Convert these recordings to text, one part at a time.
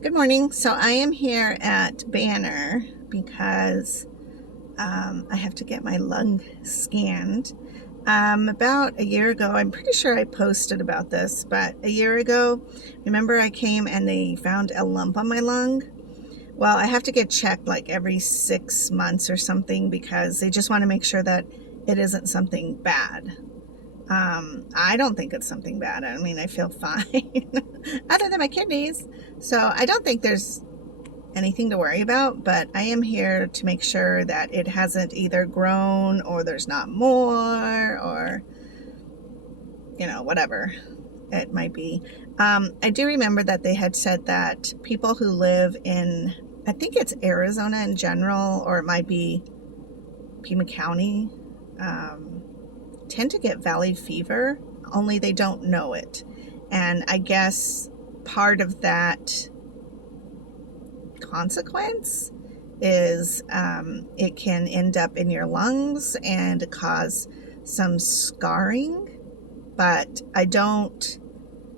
Good morning. So I am here at Banner because I have to get my lung scanned. About a year ago, I'm pretty sure I posted about this, but a year ago, remember I came and they found a lump on my lung? Well, I have to get checked like every 6 months or something because they just want to make sure that it isn't something bad. I don't think it's something bad. I mean, I feel fine other than my kidneys. So I don't think there's anything to worry about, but I am here to make sure that it hasn't either grown or there's not more or, whatever it might be. I do remember that they had said that people who live in, I think it's Arizona in general, or it might be Pima County, tend to get valley fever, only they don't know it. And I guess part of that consequence is it can end up in your lungs and cause some scarring. But I don't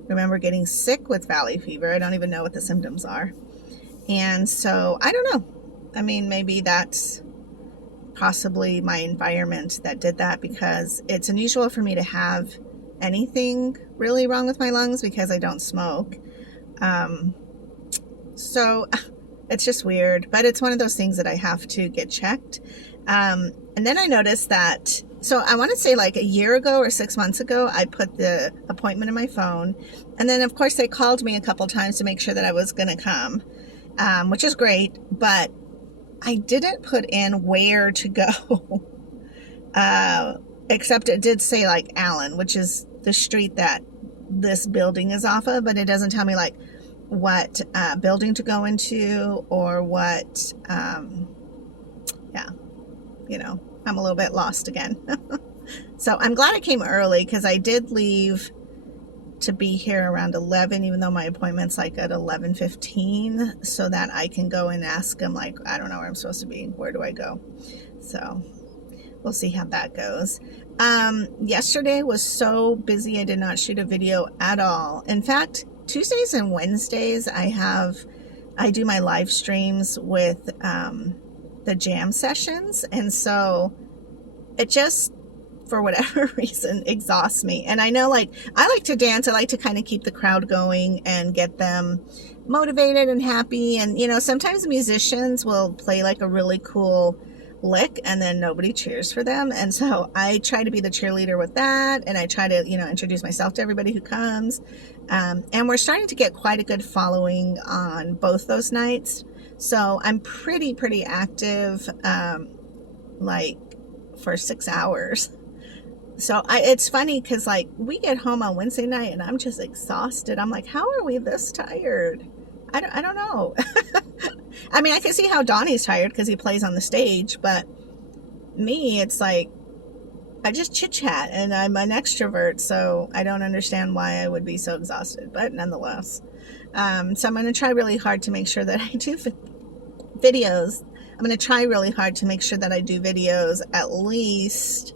remember getting sick with valley fever. I don't even know what the symptoms are. And so I don't know. I mean, maybe that's possibly my environment that did that, because it's unusual for me to have anything really wrong with my lungs because I don't smoke. So it's just weird, but it's one of those things that I have to get checked. And then I noticed that, so I want to say like a year ago or 6 months ago, I put the appointment in my phone. And then of course they called me a couple times to make sure that I was going to come, which is great, but I didn't put in where to go, except it did say like Allen, which is the street that this building is off of, but it doesn't tell me like what building to go into or what, I'm a little bit lost again. So I'm glad I came early because I did leave to be here around 11, even though my appointment's like at 11:15, so that I can go and ask them, like, I don't know where I'm supposed to be. Where do I go? So we'll see how that goes. Yesterday was so busy. I did not shoot a video at all. In fact, Tuesdays and Wednesdays, I do my live streams with the jam sessions. And so it just, for whatever reason, exhausts me. And I know, like, I like to dance. I like to kind of keep the crowd going and get them motivated and happy. And, sometimes musicians will play like a really cool lick and then nobody cheers for them. And so I try to be the cheerleader with that. And I try to, introduce myself to everybody who comes. And we're starting to get quite a good following on both those nights. So I'm pretty active, like for 6 hours. So it's funny because like we get home on Wednesday night and I'm just exhausted. I'm like, how are we this tired? I don't know. I mean, I can see how Donnie's tired because he plays on the stage, but me, it's like I just chit chat and I'm an extrovert, so I don't understand why I would be so exhausted, but nonetheless. So I'm going to try really hard to make sure that I do videos. I'm going to try really hard to make sure that I do videos at least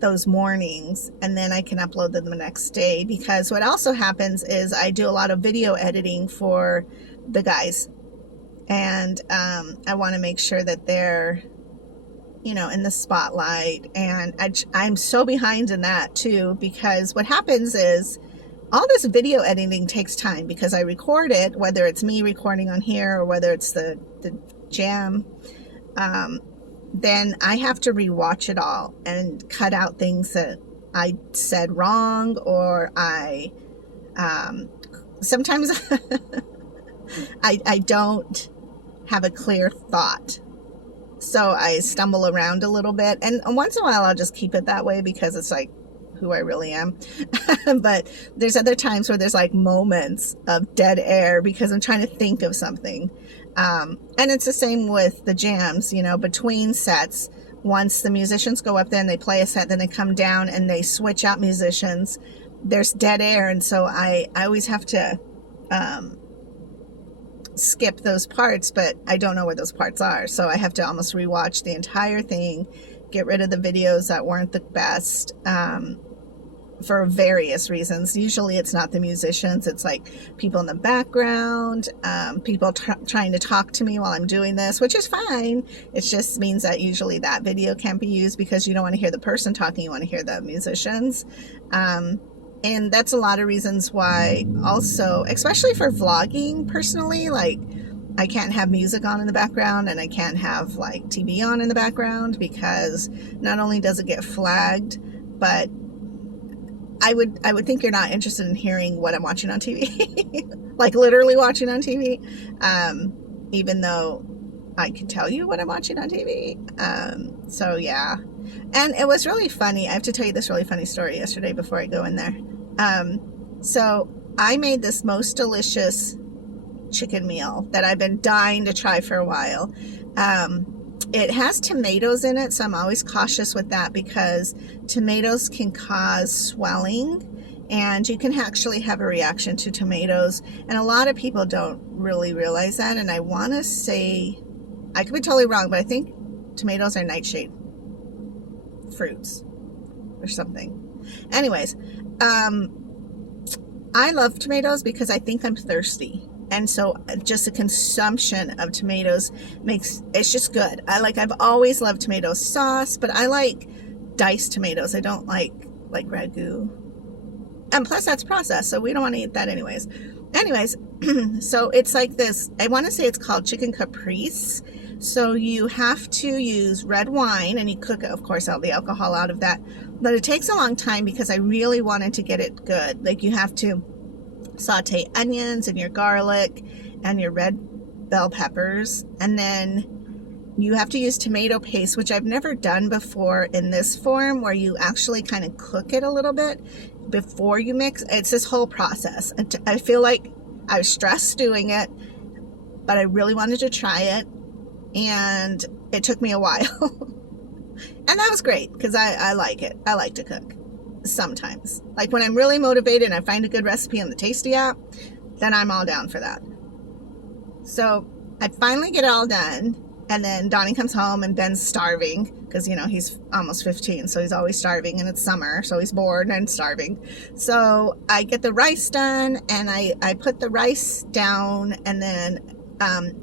those mornings, and then I can upload them the next day, because what also happens is I do a lot of video editing for the guys, and I want to make sure that they're in the spotlight, and I'm so behind in that too, because what happens is all this video editing takes time, because I record it, whether it's me recording on here or whether it's the jam, then I have to rewatch it all and cut out things that I said wrong, or I sometimes I don't have a clear thought, so I stumble around a little bit, and once in a while I'll just keep it that way because it's like who I really am. But there's other times where there's like moments of dead air because I'm trying to think of something. And it's the same with the jams, between sets. Once the musicians go up there and they play a set, then they come down and they switch out musicians. There's dead air. And so I always have to skip those parts, but I don't know where those parts are. So I have to almost rewatch the entire thing, get rid of the videos that weren't the best. for various reasons. Usually it's not the musicians, it's like people in the background, people trying to talk to me while I'm doing this, which is fine. It just means that usually that video can't be used because you don't want to hear the person talking, you want to hear the musicians. And that's a lot of reasons why also, especially for vlogging personally, like I can't have music on in the background and I can't have like TV on in the background, because not only does it get flagged, but I would think you're not interested in hearing what I'm watching on TV, like literally watching on TV, even though I can tell you what I'm watching on TV. So yeah, and it was really funny. I have to tell you this really funny story yesterday before I go in there. So I made this most delicious chicken meal that I've been dying to try for a while. It has tomatoes in it, so I'm always cautious with that because tomatoes can cause swelling and you can actually have a reaction to tomatoes, and a lot of people don't really realize that. And I want to say, I could be totally wrong, but I think tomatoes are nightshade fruits or something. Anyways, I love tomatoes because I think I'm thirsty. And so just the consumption of tomatoes it's just good. I've always loved tomato sauce, but I like diced tomatoes. I don't like ragu. And plus that's processed, so we don't want to eat that anyways. So it's like this, I want to say it's called chicken caprese. So you have to use red wine and you cook, of course, all the alcohol out of that. But it takes a long time because I really wanted to get it good. Like you have to saute onions and your garlic and your red bell peppers, and then you have to use tomato paste, which I've never done before in this form, where you actually kind of cook it a little bit before you mix. It's this whole process. I feel like I was stressed doing it, but I really wanted to try it, and it took me a while. And that was great because I like it. I like to cook. Sometimes, like when I'm really motivated and I find a good recipe on the Tasty app, then I'm all down for that. So I finally get it all done, and then Donnie comes home and Ben's starving because he's almost 15, so he's always starving, and it's summer, so he's bored and starving. So I get the rice done, and I put the rice down, and then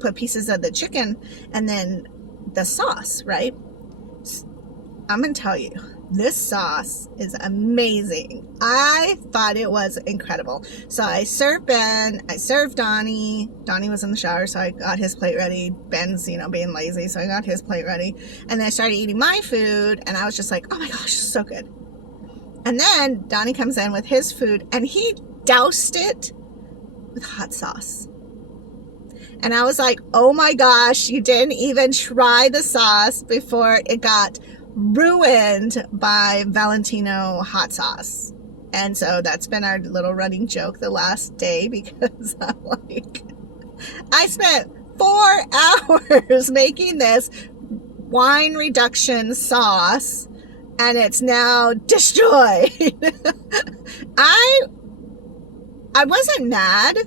put pieces of the chicken, and then the sauce, right? I'm gonna tell you, this sauce is amazing. I thought it was incredible. So I served Ben, I served Donnie. Donnie was in the shower, so I got his plate ready. Ben's, being lazy, so I got his plate ready. And then I started eating my food, and I was just like, oh my gosh, so good. And then Donnie comes in with his food, and he doused it with hot sauce. And I was like, oh my gosh, you didn't even try the sauce before it got ruined by Valentino hot sauce. And so that's been our little running joke the last day, because I spent 4 hours making this wine reduction sauce, and it's now destroyed. I wasn't mad,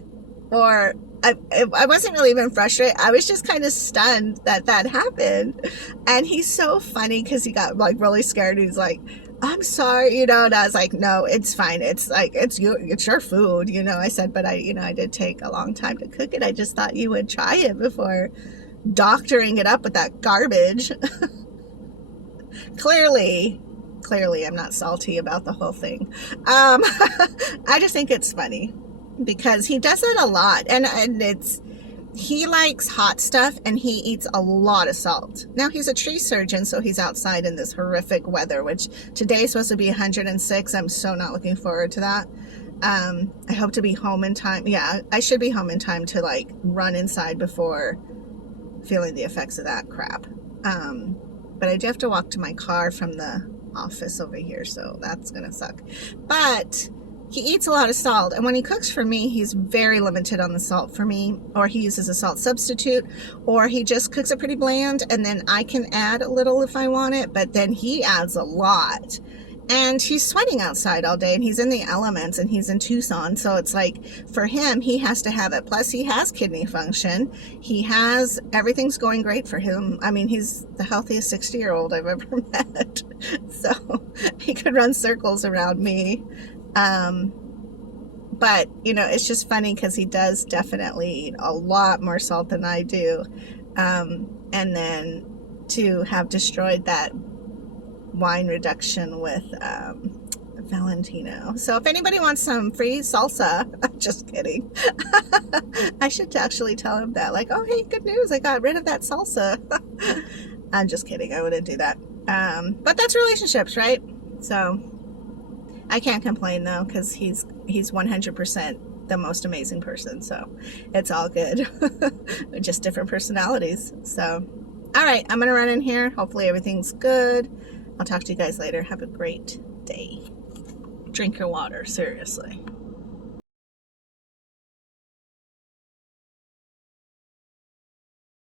or I wasn't really even frustrated. I was just kind of stunned that happened. And he's so funny because he got really scared. He's like, I'm sorry, and I was like, no, it's fine. It's like, it's your food, I said, but I did take a long time to cook it. I just thought you would try it before doctoring it up with that garbage. Clearly I'm not salty about the whole thing. I just think it's funny, because he does that a lot, and he likes hot stuff, and he eats a lot of salt. Now, he's a tree surgeon, so he's outside in this horrific weather, which today is supposed to be 106. I'm so not looking forward to that. I hope to be home in time. Yeah, I should be home in time to run inside before feeling the effects of that crap. But I do have to walk to my car from the office over here, so that's gonna suck. But he eats a lot of salt, and when he cooks for me, he's very limited on the salt for me, or he uses a salt substitute, or he just cooks it pretty bland, and then I can add a little if I want it, but then he adds a lot. And he's sweating outside all day, and he's in the elements, and he's in Tucson. So it's like, for him, he has to have it. Plus, he has kidney function. He has, everything's going great for him. I mean, he's the healthiest 60-year-old I've ever met. So he could run circles around me. But, you know, it's just funny because he does definitely eat a lot more salt than I do. And then to have destroyed that wine reduction with Valentino. So if anybody wants some free salsa, I'm just kidding. I should actually tell him that. Like, oh, hey, good news. I got rid of that salsa. I'm just kidding. I wouldn't do that. But that's relationships, right? So I can't complain, though, because he's 100% the most amazing person. So it's all good. Just different personalities. So, all right, I'm going to run in here. Hopefully everything's good. I'll talk to you guys later. Have a great day. Drink your water, seriously.